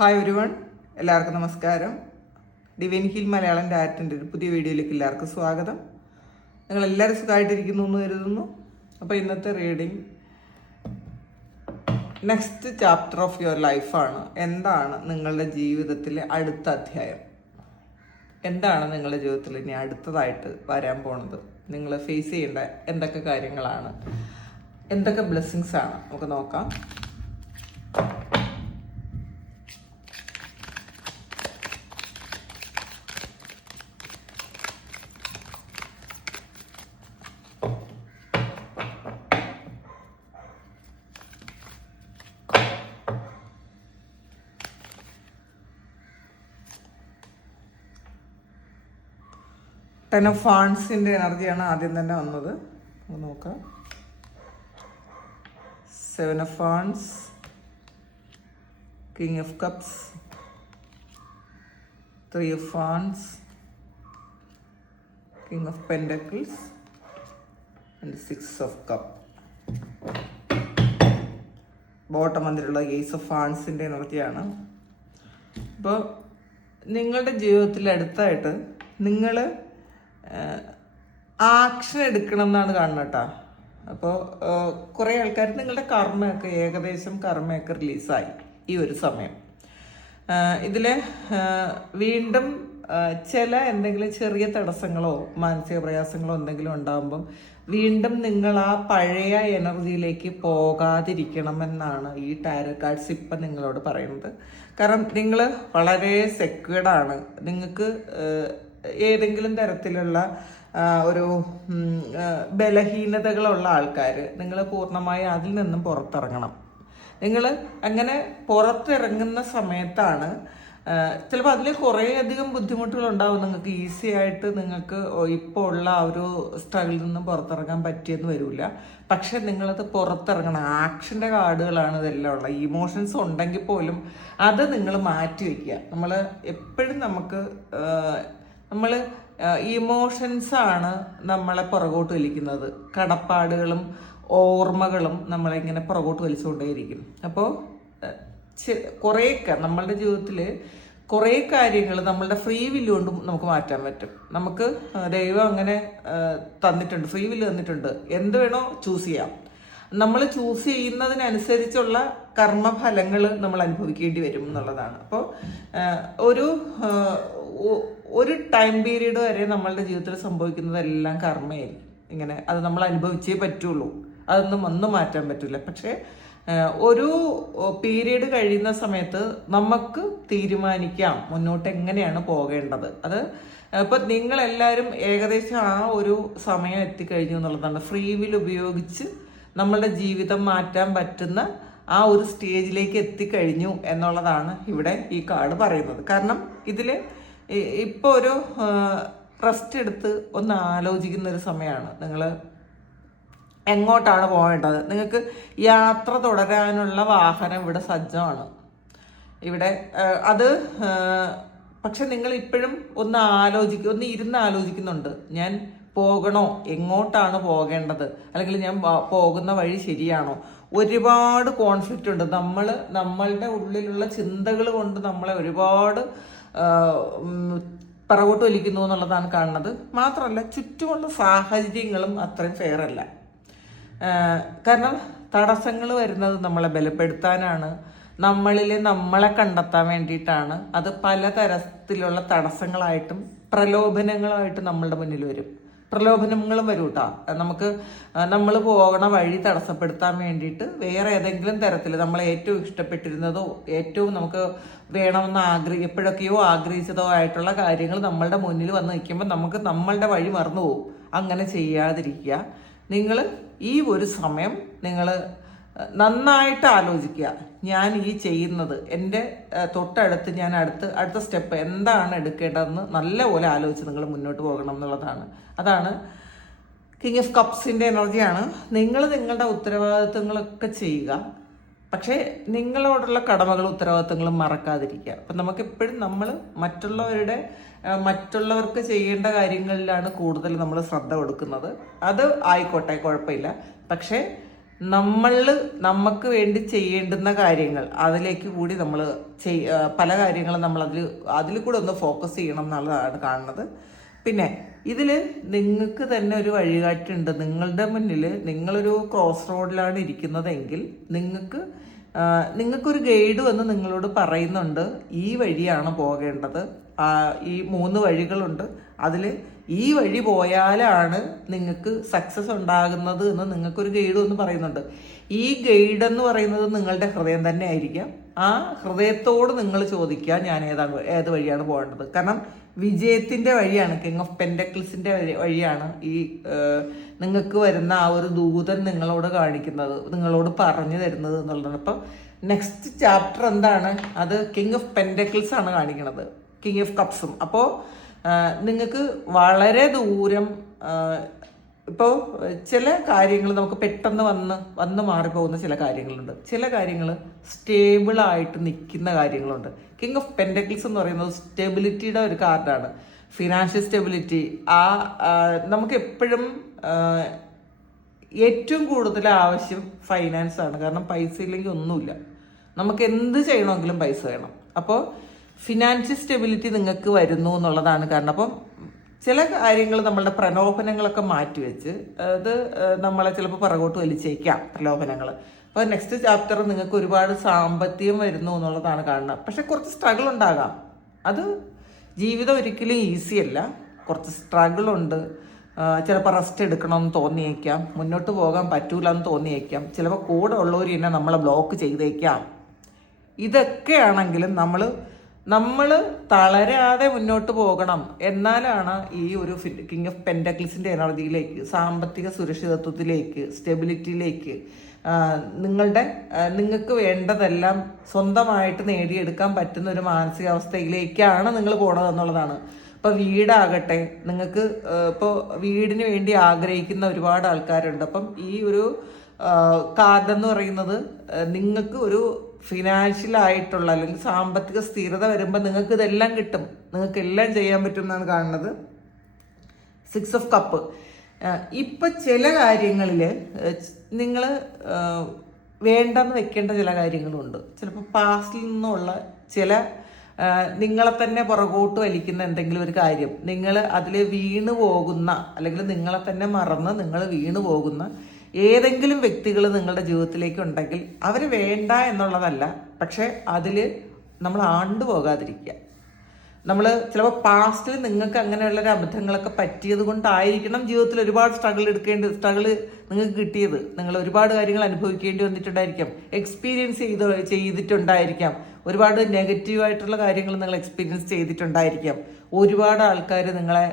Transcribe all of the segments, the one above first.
Hi everyone, എല്ലാവർക്കും നമസ്കാരം. Divine heal Malayalam ഡയറ്റിൻ്റെ ഒരു പുതിയ വീഡിയോയിലേക്ക് എല്ലാവർക്കും സ്വാഗതം. നിങ്ങളെല്ലാവരും സുഖമായിട്ടിരിക്കുന്നു എന്ന് കരുതുന്നു. അപ്പോൾ ഇന്നത്തെ reading next chapter of your ലൈഫാണ്. എന്താണ് നിങ്ങളുടെ ജീവിതത്തിലെ അടുത്ത അധ്യായം? എന്താണ് നിങ്ങളുടെ ജീവിതത്തിൽ ഇനി അടുത്തതായിട്ട് വരാൻ പോണത്? നിങ്ങൾ ഫേസ് ചെയ്യേണ്ട എന്തൊക്കെ കാര്യങ്ങളാണ്, എന്തൊക്കെ ബ്ലെസ്സിങ്സ് ആണ്? നമുക്ക് നോക്കാം. ടെൻ ഓഫ് ഫാൻസിൻ്റെ എനർജിയാണ് ആദ്യം തന്നെ വന്നത്. നോക്കാം. 7 of fans, king of cups, 3 of fans, king of pentacles and 6 of cup. Bottom വന്നിട്ടുള്ള ഏസ് ഓഫ് ഫാൻസിൻ്റെ എനർജിയാണ്. അപ്പോൾ നിങ്ങളുടെ ജീവിതത്തിൽ അടുത്തായിട്ട് നിങ്ങൾ ആക്ഷൻ എടുക്കണം എന്നാണ് കാണുന്നത് കേട്ടോ. അപ്പോൾ കുറേ ആൾക്കാർ നിങ്ങളുടെ കർമ്മയൊക്കെ റിലീസായി ഈ ഒരു സമയം. ഇതിൽ വീണ്ടും ചില എന്തെങ്കിലും ചെറിയ തടസ്സങ്ങളോ മാനസിക പ്രയാസങ്ങളോ എന്തെങ്കിലും ഉണ്ടാകുമ്പം വീണ്ടും നിങ്ങൾ ആ പഴയ എനർജിയിലേക്ക് പോകാതിരിക്കണമെന്നാണ് ഈ ടാരോ കാർഡ്സ് ഇപ്പം നിങ്ങളോട് പറയുന്നത്. കാരണം നിങ്ങൾ വളരെ സെക്യൂർഡാണ്. നിങ്ങൾക്ക് ഏതെങ്കിലും തരത്തിലുള്ള ഒരു ബലഹീനതകളുള്ള ആൾക്കാർ, നിങ്ങൾ പൂർണ്ണമായി അതിൽ നിന്നും പുറത്തിറങ്ങണം. നിങ്ങൾ അങ്ങനെ പുറത്തിറങ്ങുന്ന സമയത്താണ് ചിലപ്പോൾ അതിൽ കുറേയധികം ബുദ്ധിമുട്ടുകളുണ്ടാവും. നിങ്ങൾക്ക് ഈസി ആയിട്ട് നിങ്ങൾക്ക് ഇപ്പോൾ ഉള്ള ആ ഒരു സ്ട്രഗിളിൽ നിന്നും പുറത്തിറങ്ങാൻ പറ്റിയെന്ന് വരില്ല. പക്ഷെ നിങ്ങളത് പുറത്തിറങ്ങണം. ആക്ഷൻ്റെ കാർഡുകളാണ് ഇതെല്ലാം ഉള്ളത്. ഇമോഷൻസ് ഉണ്ടെങ്കിൽ പോലും അത് നിങ്ങൾ മാറ്റി വയ്ക്കുക. നമ്മൾ എപ്പോഴും നമ്മൾ ഇമോഷൻസാണ് നമ്മളെ പുറകോട്ട് വലിക്കുന്നത്. കടപ്പാടുകളും ഓർമ്മകളും നമ്മളിങ്ങനെ പുറകോട്ട് വലിച്ചുകൊണ്ടേയിരിക്കും. അപ്പോൾ കുറേയൊക്കെ നമ്മളുടെ ജീവിതത്തിൽ കുറേ കാര്യങ്ങൾ നമ്മളുടെ ഫ്രീ വില്ല് കൊണ്ടും നമുക്ക് മാറ്റാൻ പറ്റും. നമുക്ക് ദൈവം അങ്ങനെ തന്നിട്ടുണ്ട്, ഫ്രീ വില്ല് തന്നിട്ടുണ്ട്. എന്ത് വേണോ ചൂസ് ചെയ്യാം. നമ്മൾ ചൂസ് ചെയ്യുന്നതിനനുസരിച്ചുള്ള കർമ്മഫലങ്ങൾ നമ്മൾ അനുഭവിക്കേണ്ടി വരും എന്നുള്ളതാണ്. അപ്പോൾ ഒരു ടൈം പീരീഡ് വരെ നമ്മളുടെ ജീവിതത്തിൽ സംഭവിക്കുന്നതെല്ലാം കർമ്മയായിരിക്കും. ഇങ്ങനെ അത് നമ്മൾ അനുഭവിച്ചേ പറ്റുള്ളൂ. ഒന്നും മാറ്റാൻ പറ്റില്ല. പക്ഷേ ഒരു പീരീഡ് കഴിയുന്ന സമയത്ത് നമുക്ക് തീരുമാനിക്കാം മുന്നോട്ട് എങ്ങനെയാണ് പോകേണ്ടത്. അത് ഇപ്പം നിങ്ങളെല്ലാവരും ഏകദേശം ആ ഒരു സമയം എത്തിക്കഴിഞ്ഞു എന്നുള്ളതാണ്. ഫ്രീ വിൽ ഉപയോഗിച്ച് നമ്മളുടെ ജീവിതം മാറ്റാൻ പറ്റുന്ന ആ ഒരു സ്റ്റേജിലേക്ക് എത്തിക്കഴിഞ്ഞു എന്നുള്ളതാണ് ഇവിടെ ഈ കാർഡ് പറയുന്നത്. കാരണം ഇതിൽ ഇപ്പോൾ ഒരു റെസ്റ്റ് എടുത്ത് ഒന്ന് ആലോചിക്കുന്ന ഒരു സമയമാണ്. നിങ്ങൾ എങ്ങോട്ടാണ് പോകേണ്ടത്? നിങ്ങൾക്ക് യാത്ര തുടരാനുള്ള വാഹനം ഇവിടെ സജ്ജമാണ്. ഇവിടെ അത് പക്ഷെ നിങ്ങൾ ഇപ്പോഴും ഒന്ന് ഇരുന്ന് ആലോചിക്കുന്നുണ്ട്. ഞാൻ പോകണോ? എങ്ങോട്ടാണ് പോകേണ്ടത്? അല്ലെങ്കിൽ ഞാൻ പോകുന്ന വഴി ശരിയാണോ? ഒരുപാട് കോൺഫ്ലിക്റ്റ് ഉണ്ട്. നമ്മളുടെ ഉള്ളിലുള്ള ചിന്തകൾ കൊണ്ട് നമ്മളെ ഒരുപാട് പിറകോട്ട് വലിക്കുന്നു എന്നുള്ളതാണ് കാണുന്നത്. മാത്രമല്ല ചുറ്റുമുള്ള സാഹചര്യങ്ങളും അത്രയും ഫെയർ അല്ല. കാരണം തടസ്സങ്ങൾ വരുന്നത് നമ്മളെ ബലപ്പെടുത്താനാണ്, നമ്മളെ കണ്ടെത്താൻ വേണ്ടിയിട്ടാണ്. അത് പലതരത്തിലുള്ള തടസ്സങ്ങളായിട്ടും പ്രലോഭനങ്ങളായിട്ടും നമ്മളുടെ മുന്നിൽ വരും. പ്രലോഭനങ്ങളും വരും കേട്ടോ. നമ്മൾ പോകണ വഴി തടസ്സപ്പെടുത്താൻ വേണ്ടിയിട്ട് വേറെ ഏതെങ്കിലും തരത്തിൽ നമ്മൾ ഏറ്റവും ഇഷ്ടപ്പെട്ടിരുന്നതോ ഏറ്റവും നമുക്ക് വേണമെന്ന് എപ്പോഴൊക്കെയോ ആഗ്രഹിച്ചതോ ആയിട്ടുള്ള കാര്യങ്ങൾ നമ്മളുടെ മുന്നിൽ വന്ന് നിൽക്കുമ്പോൾ നമുക്ക് നമ്മളുടെ വഴി മറന്നു പോകും. അങ്ങനെ ചെയ്യാതിരിക്കുക. നിങ്ങൾ ഈ ഒരു സമയം നിങ്ങൾ നന്നായിട്ട് ആലോചിക്കുക. ഞാൻ ഈ ചെയ്യുന്നത് എൻ്റെ തൊട്ടടുത്ത് ഞാൻ അടുത്ത സ്റ്റെപ്പ് എന്താണ് എടുക്കേണ്ടതെന്ന് നല്ലപോലെ ആലോചിച്ച് നിങ്ങൾ മുന്നോട്ട് പോകണം എന്നുള്ളതാണ്. അതാണ് കിങ് ഓഫ് കപ്സിൻ്റെ എനർജിയാണ്. നിങ്ങൾ നിങ്ങളുടെ ഉത്തരവാദിത്വങ്ങളൊക്കെ ചെയ്യുക. പക്ഷേ നിങ്ങളോടുള്ള കടമകളും ഉത്തരവാദിത്വങ്ങളും മറക്കാതിരിക്കുക. അപ്പം നമുക്കെപ്പോഴും മറ്റുള്ളവർക്ക് ചെയ്യേണ്ട കാര്യങ്ങളിലാണ് കൂടുതൽ നമ്മൾ ശ്രദ്ധ കൊടുക്കുന്നത്. അത് ആയിക്കോട്ടെ, കുഴപ്പമില്ല. പക്ഷേ നമുക്ക് വേണ്ടി ചെയ്യേണ്ടുന്ന കാര്യങ്ങൾ അതിലേക്ക് കൂടി നമ്മൾ പല കാര്യങ്ങളും നമ്മൾ അതിൽ കൂടെ ഒന്ന് ഫോക്കസ് ചെയ്യണം എന്നുള്ളതാണ് കാണുന്നത്. പിന്നെ ഇതിൽ നിങ്ങൾക്ക് തന്നെ ഒരു വഴികാട്ടിയുണ്ട്. നിങ്ങളുടെ മുന്നിൽ നിങ്ങളൊരു ക്രോസ് റോഡിലാണ് ഇരിക്കുന്നതെങ്കിൽ നിങ്ങൾക്കൊരു ഗൈഡ് വന്ന് നിങ്ങളോട് പറയുന്നുണ്ട് ഈ വഴിയാണ് പോകേണ്ടത്, ഈ 3 വഴികളുണ്ട്, അതിൽ ഈ വഴി പോയാലാണ് നിങ്ങൾക്ക് സക്സസ് ഉണ്ടാകുന്നത് എന്ന് നിങ്ങൾക്കൊരു ഗൈഡ് വന്ന് പറയുന്നുണ്ട്. ഈ ഗൈഡ് എന്ന് പറയുന്നത് നിങ്ങളുടെ ഹൃദയം തന്നെ ആയിരിക്കാം. ആ ഹൃദയത്തോട് നിങ്ങൾ ചോദിക്കുക ഞാൻ ഏത് വഴിയാണ് പോകേണ്ടത്. കാരണം വിജയത്തിന്റെ വഴിയാണ്, കിങ് ഓഫ് പെന്റക്കിൾസിന്റെ വഴിയാണ് ഈ നിങ്ങൾക്ക് വരുന്ന ആ ഒരു ദൂതൻ നിങ്ങളോട് കാണിക്കുന്നത്, നിങ്ങളോട് പറഞ്ഞു തരുന്നത് എന്നുള്ളതാണ്. അപ്പം നെക്സ്റ്റ് ചാപ്റ്റർ എന്താണ്? അത് കിങ് ഓഫ് പെന്റക്കിൾസ് ആണ് കാണിക്കുന്നത്, കിങ് ഓഫ് കപ്സും. അപ്പോൾ നിങ്ങൾക്ക് വളരെ ദൂരം ഇപ്പോൾ ചില കാര്യങ്ങൾ നമുക്ക് പെട്ടെന്ന് വന്ന് മാറിപ്പോകുന്ന ചില കാര്യങ്ങളുണ്ട്. ചില കാര്യങ്ങൾ സ്റ്റേബിളായിട്ട് നിൽക്കുന്ന കാര്യങ്ങളുണ്ട്. കിങ് ഓഫ് പെന്റക്കിൾസ് എന്ന് പറയുന്നത് സ്റ്റെബിലിറ്റിയുടെ ഒരു കാർഡാണ്. Financial stability. നമുക്ക് എപ്പോഴും ഏറ്റവും കൂടുതൽ ആവശ്യം ഫൈനാൻസ് ആണ്. കാരണം പൈസ ഇല്ലെങ്കിൽ ഒന്നുമില്ല. നമുക്ക് എന്ത് ചെയ്യണമെങ്കിലും പൈസ വേണം. അപ്പോൾ ഫിനാൻഷ്യൽ സ്റ്റെബിലിറ്റി നിങ്ങൾക്ക് വരുന്നു എന്നുള്ളതാണ് കാരണം. അപ്പം ചില കാര്യങ്ങൾ നമ്മളുടെ പ്രലോഭനങ്ങളൊക്കെ മാറ്റിവെച്ച് അത് നമ്മളെ ചിലപ്പോൾ പുറകോട്ട് വലിച്ചേക്കാം പ്രലോഭനങ്ങൾ. അപ്പോൾ നെക്സ്റ്റ് ചാപ്റ്റർ നിങ്ങൾക്ക് ഒരുപാട് സാമ്പത്തികം വരുന്നു എന്നുള്ളതാണ് കാണുന്നത്. പക്ഷെ കുറച്ച് സ്ട്രഗിൾ ഉണ്ടാകാം. അത് ജീവിതം ഒരിക്കലും ഈസി അല്ല, കുറച്ച് സ്ട്രഗിൾ ഉണ്ട്. ചിലപ്പോൾ റെസ്റ്റ് എടുക്കണമെന്ന് തോന്നിയേക്കാം, മുന്നോട്ട് പോകാൻ പറ്റൂല എന്ന് തോന്നിയേക്കാം, ചിലപ്പോൾ കൂടെ ഉള്ളവർ തന്നെ നമ്മളെ ബ്ലോക്ക് ചെയ്തേക്കാം. ഇതൊക്കെയാണെങ്കിലും നമ്മൾ തളരാതെ മുന്നോട്ട് പോകണം. എന്നാലാണ് ഈ ഒരു കിങ് ഓഫ് പെന്റക്കിൾസിന്റെ എനർജിയിലേക്ക്, സാമ്പത്തിക സുരക്ഷിതത്വത്തിലേക്ക്, സ്റ്റെബിലിറ്റിയിലേക്ക്, നിങ്ങൾക്ക് വേണ്ടതെല്ലാം സ്വന്തമായിട്ട് നേടിയെടുക്കാൻ പറ്റുന്ന ഒരു മാനസികാവസ്ഥയിലേക്കാണ് നിങ്ങൾ പോണത് എന്നുള്ളതാണ്. ഇപ്പൊ വീടാകട്ടെ, നിങ്ങൾക്ക് ഇപ്പോൾ വീടിന് വേണ്ടി ആഗ്രഹിക്കുന്ന ഒരുപാട് ആൾക്കാരുണ്ട്. അപ്പം ഈ ഒരു കാർഡ് എന്ന് പറയുന്നത് നിങ്ങൾക്ക് ഒരു ഫിനാൻഷ്യൽ ആയിട്ടുള്ള അല്ലെങ്കിൽ സാമ്പത്തിക സ്ഥിരത വരുമ്പോൾ നിങ്ങൾക്ക് ഇതെല്ലാം കിട്ടും, നിങ്ങൾക്ക് എല്ലാം ചെയ്യാൻ പറ്റും എന്നാണ് കാണുന്നത്. 6 ഓഫ് കപ്പ്. ഇപ്പൊ ചില കാര്യങ്ങളിൽ നിങ്ങൾ വേണ്ടെന്ന് വെക്കേണ്ട ചില കാര്യങ്ങളുണ്ട്. ചിലപ്പോൾ പാസ്റ്റിൽ നിന്നുള്ള ചില നിങ്ങളെ തന്നെ പുറകോട്ട് വലിക്കുന്ന എന്തെങ്കിലും ഒരു കാര്യം, നിങ്ങൾ അതിൽ വീണു പോകുന്ന അല്ലെങ്കിൽ നിങ്ങളെ തന്നെ മറന്ന് നിങ്ങൾ വീണു പോകുന്ന ഏതെങ്കിലും വ്യക്തികൾ നിങ്ങളുടെ ജീവിതത്തിലേക്ക് ഉണ്ടെങ്കിൽ അവർ വേണ്ട എന്നുള്ളതല്ല, പക്ഷെ അതിൽ നമ്മൾ ആണ്ടുപോകാതിരിക്കുക. നമ്മൾ ചിലപ്പോൾ പാസ്റ്റിൽ നിങ്ങൾക്ക് അങ്ങനെയുള്ളൊരു അബദ്ധങ്ങളൊക്കെ പറ്റിയത് കൊണ്ടായിരിക്കണം ജീവിതത്തിൽ ഒരുപാട് സ്ട്രഗിൾ നിങ്ങൾക്ക് കിട്ടിയത്. നിങ്ങൾ ഒരുപാട് കാര്യങ്ങൾ അനുഭവിക്കേണ്ടി വന്നിട്ടുണ്ടായിരിക്കാം, എക്സ്പീരിയൻസ് ചെയ്തിട്ടുണ്ടായിരിക്കാം, ഒരുപാട് നെഗറ്റീവായിട്ടുള്ള കാര്യങ്ങൾ നിങ്ങൾ എക്സ്പീരിയൻസ് ചെയ്തിട്ടുണ്ടായിരിക്കാം, ഒരുപാട് ആൾക്കാർ നിങ്ങളെ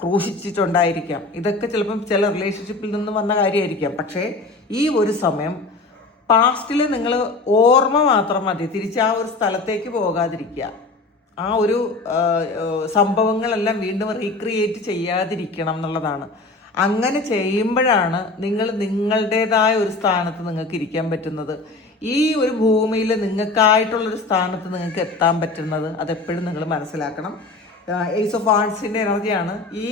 ക്രൂശിച്ചിട്ടുണ്ടായിരിക്കാം. ഇതൊക്കെ ചിലപ്പം ചില റിലേഷൻഷിപ്പിൽ നിന്ന് വന്ന കാര്യമായിരിക്കാം. പക്ഷേ ഈ ഒരു സമയം പാസ്റ്റിൽ നിങ്ങൾ ഓർമ്മ മാത്രം മതി, തിരിച്ച് ആ ഒരു സ്ഥലത്തേക്ക് പോകാതിരിക്കുക. ആ ഒരു സംഭവങ്ങളെല്ലാം വീണ്ടും റീക്രിയേറ്റ് ചെയ്യാതിരിക്കണം എന്നുള്ളതാണ്. അങ്ങനെ ചെയ്യുമ്പോഴാണ് നിങ്ങളുടേതായ ഒരു സ്ഥാനത്ത് നിങ്ങൾക്ക് ഇരിക്കാൻ പറ്റുന്നത്. ഈ ഒരു ഭൂമിയിൽ നിങ്ങൾക്കായിട്ടുള്ളൊരു സ്ഥാനത്ത് നിങ്ങൾക്ക് എത്താൻ പറ്റുന്നത് അതെപ്പോഴും നിങ്ങൾ മനസ്സിലാക്കണം. 8 ഓഫ് വാൺസിന്റെ എനർജിയാണ്. ഈ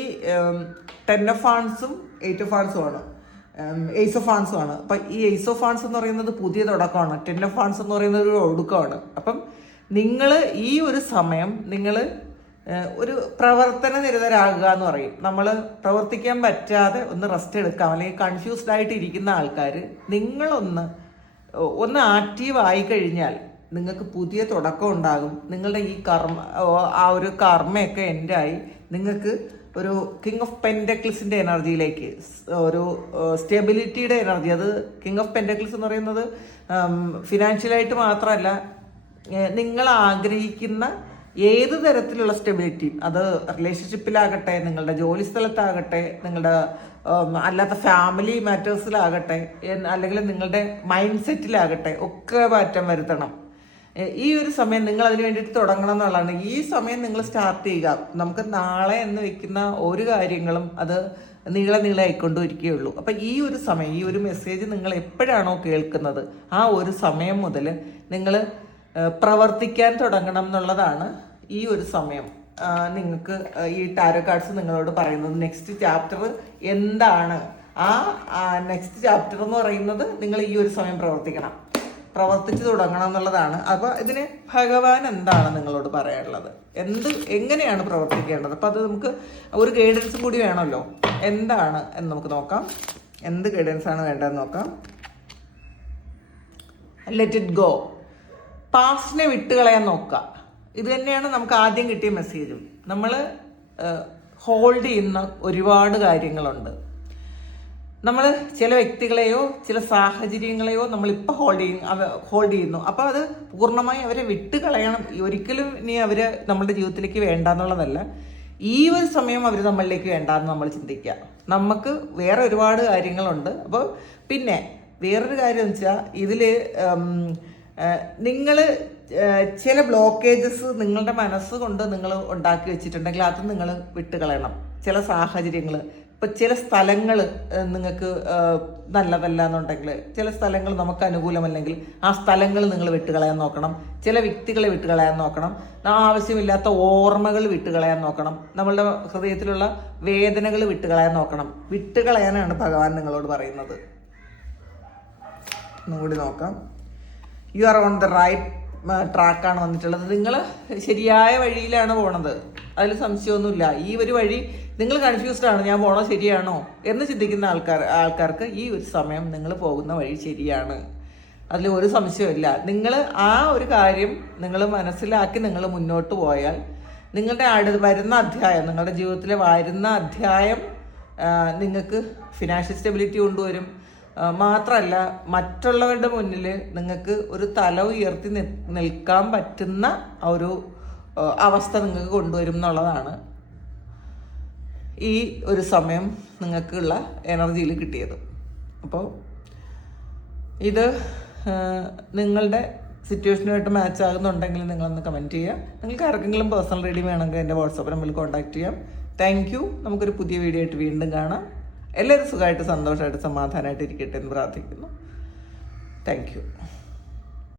10 ഓഫ് വാൺസും 8 ഓഫ് വാൺസും ആണ്, 8 ഓഫ് വാൺസും ആണ്. അപ്പൊ ഈ 8 ഓഫ് വാൺസ് എന്ന് പറയുന്നത് പുതിയ തുടക്കമാണ്, 10 ഓഫ് വാൺസ് എന്ന് പറയുന്നത് ഒരു ഒടുക്കമാണ്. അപ്പം നിങ്ങൾ ഈ ഒരു സമയം നിങ്ങൾ ഒരു പ്രവർത്തന നിരതരാകുക എന്ന് പറയും. നമ്മൾ പ്രവർത്തിക്കാൻ പറ്റാതെ ഒന്ന് റെസ്റ്റ് എടുക്കാം, അല്ലെങ്കിൽ കൺഫ്യൂസ്ഡ് ആയിട്ട് ഇരിക്കുന്ന ആൾക്കാർ നിങ്ങളൊന്ന് ആക്റ്റീവ് ആയി കഴിഞ്ഞാൽ നിങ്ങൾക്ക് പുതിയ തുടക്കം ഉണ്ടാകും. നിങ്ങളുടെ ഈ ആ ഒരു കർമ്മയൊക്കെ എൻഡായി നിങ്ങൾക്ക് ഒരു കിങ് ഓഫ് പെന്റക്കിൾസിന്റെ എനർജിയിലേക്ക്, ഒരു സ്റ്റെബിലിറ്റിയുടെ എനർജി. അത് കിങ് ഓഫ് പെന്റക്കിൾസ് എന്ന് പറയുന്നത് ഫിനാൻഷ്യലായിട്ട് മാത്രമല്ല, നിങ്ങൾ ആഗ്രഹിക്കുന്ന ഏത് തരത്തിലുള്ള സ്റ്റെബിലിറ്റി, അത് റിലേഷൻഷിപ്പിലാകട്ടെ, നിങ്ങളുടെ ജോലി സ്ഥലത്താകട്ടെ, നിങ്ങളുടെ അല്ലാത്ത ഫാമിലി മാറ്റേഴ്സിലാകട്ടെ, അല്ലെങ്കിൽ നിങ്ങളുടെ മൈൻഡ് സെറ്റിലാകട്ടെ, ഒക്കെ മാറ്റം വരുത്തണം. ഈ ഒരു സമയം നിങ്ങൾ അതിന് വേണ്ടിയിട്ട് തുടങ്ങണം എന്നുള്ളതാണ്. ഈ സമയം നിങ്ങൾ സ്റ്റാർട്ട് ചെയ്യുക. നമുക്ക് നാളെ എന്ന് വെക്കുന്ന ഒരു കാര്യങ്ങളും അത് നീളെ ആയിക്കൊണ്ടിരിക്കുകയുള്ളൂ. അപ്പം ഈ ഒരു സമയം, ഈ ഒരു മെസ്സേജ് നിങ്ങൾ എപ്പോഴാണോ കേൾക്കുന്നത് ആ ഒരു സമയം മുതൽ നിങ്ങൾ പ്രവർത്തിക്കാൻ തുടങ്ങണം എന്നുള്ളതാണ് ഈ ഒരു സമയം. നിങ്ങൾക്ക് ഈ ടാരോ കാർഡ്സ് നിങ്ങളോട് പറയുന്നത് നെക്സ്റ്റ് ചാപ്റ്റർ എന്താണ്, ആ നെക്സ്റ്റ് ചാപ്റ്റർ എന്ന് പറയുന്നത് നിങ്ങൾ ഈ ഒരു സമയം പ്രവർത്തിച്ചു തുടങ്ങണം എന്നുള്ളതാണ്. അപ്പോൾ ഇതിന് ഭഗവാൻ എന്താണ് നിങ്ങളോട് പറയാനുള്ളത്, എങ്ങനെയാണ് പ്രവർത്തിക്കേണ്ടത്? അപ്പം അത് നമുക്ക് ഒരു ഗൈഡൻസ് കൂടി വേണമല്ലോ. എന്താണ് എന്ന് നമുക്ക് നോക്കാം. എന്ത് ഗൈഡൻസ് ആണ് വേണ്ടതെന്ന് നോക്കാം. Let it go. പാസ്റ്റിനെ വിട്ടുകളയാൻ നോക്കുക. ഇത് തന്നെയാണ് നമുക്ക് ആദ്യം കിട്ടിയ മെസ്സേജും. നമ്മൾ ഹോൾഡ് ചെയ്യുന്ന ഒരുപാട് കാര്യങ്ങളുണ്ട്. നമ്മൾ ചില വ്യക്തികളെയോ ചില സാഹചര്യങ്ങളെയോ നമ്മളിപ്പോൾ ഹോൾഡ് ചെയ്യുന്നു. അപ്പോൾ അത് പൂർണ്ണമായി അവരെ വിട്ടുകളയണം. ഒരിക്കലും ഇനി അവർ നമ്മുടെ ജീവിതത്തിലേക്ക് വേണ്ടാന്നുള്ളതല്ല. ഈ ഒരു സമയം അവർ നമ്മളിലേക്ക് വേണ്ടാന്ന് നമ്മൾ ചിന്തിക്കുക. നമുക്ക് വേറെ ഒരുപാട് കാര്യങ്ങളുണ്ട്. അപ്പോൾ പിന്നെ വേറൊരു കാര്യം എന്ന് വെച്ചാൽ ഇതിൽ നിങ്ങൾ ചില ബ്ലോക്കേജസ് നിങ്ങളുടെ മനസ്സുകൊണ്ട് നിങ്ങൾ ഉണ്ടാക്കി വെച്ചിട്ടുണ്ടെങ്കിൽ അത് നിങ്ങൾ വിട്ടുകളയണം. ചില സാഹചര്യങ്ങൾ, ഇപ്പം ചില സ്ഥലങ്ങൾ നിങ്ങൾക്ക് നല്ലതല്ല എന്നുണ്ടെങ്കിൽ, ചില സ്ഥലങ്ങൾ നമുക്ക് അനുകൂലമല്ലെങ്കിൽ ആ സ്ഥലങ്ങൾ നിങ്ങൾ വിട്ടുകളയാൻ നോക്കണം. ചില വ്യക്തികളെ വിട്ടുകളയാൻ നോക്കണം. ആവശ്യമില്ലാത്ത ഓർമ്മകൾ വിട്ടുകളയാൻ നോക്കണം. നമ്മളുടെ ഹൃദയത്തിലുള്ള വേദനകൾ വിട്ടുകളയാൻ നോക്കണം. വിട്ടുകളയാനാണ് ഭഗവാൻ നിങ്ങളോട് പറയുന്നത്. ഒന്നുകൂടി നോക്കാം. You are on the right ട്രാക്കാണ് വന്നിട്ടുള്ളത്. നിങ്ങൾ ശരിയായ വഴിയിലാണ് പോണത്, അതിൽ സംശയമൊന്നുമില്ല. ഈ ഒരു വഴി നിങ്ങൾ കൺഫ്യൂസ്ഡ് ആണ്, ഞാൻ പോണോ ശരിയാണോ എന്ന് ചിന്തിക്കുന്ന ആൾക്കാർക്ക് ഈ ഒരു സമയം നിങ്ങൾ പോകുന്ന വഴി ശരിയാണ്, അതിൽ ഒരു സംശയമില്ല. നിങ്ങൾ ആ ഒരു കാര്യം നിങ്ങൾ മനസ്സിലാക്കി നിങ്ങൾ മുന്നോട്ട് പോയാൽ നിങ്ങളുടെ വരുന്ന അധ്യായം, നിങ്ങളുടെ ജീവിതത്തിലെ വരുന്ന അധ്യായം നിങ്ങൾക്ക് ഫിനാൻഷ്യൽ സ്റ്റെബിലിറ്റി കൊണ്ടുവരും. മാത്രമല്ല മറ്റുള്ളവരുടെ മുന്നിൽ നിങ്ങൾക്ക് ഒരു തല ഉയർത്തി നിൽക്കാൻ പറ്റുന്ന ഒരു അവസ്ഥ നിങ്ങൾക്ക് കൊണ്ടുവരും എന്നുള്ളതാണ് ഈ ഒരു സമയം നിങ്ങൾക്കുള്ള എനർജിയിൽ കിട്ടിയത്. അപ്പോൾ ഇത് നിങ്ങളുടെ സിറ്റുവേഷനുമായിട്ട് മാച്ച് ആകുന്നുണ്ടെങ്കിൽ നിങ്ങളൊന്ന് കമൻറ്റ് ചെയ്യുക. നിങ്ങൾക്ക് ആർക്കെങ്കിലും പേഴ്സണൽ റീഡിങ് വേണമെങ്കിൽ എൻ്റെ വാട്സാപ്പ് നമ്പറിൽ കോൺടാക്ട് ചെയ്യാം. Thank you. നമുക്കൊരു പുതിയ വീഡിയോ ആയിട്ട് വീണ്ടും കാണാം. എല്ലാവരും സുഖമായിട്ട് സന്തോഷമായിട്ട് സമാധാനമായിട്ട് ഇരിക്കട്ടെ എന്ന് പ്രാർത്ഥിക്കുന്നു. Thank you.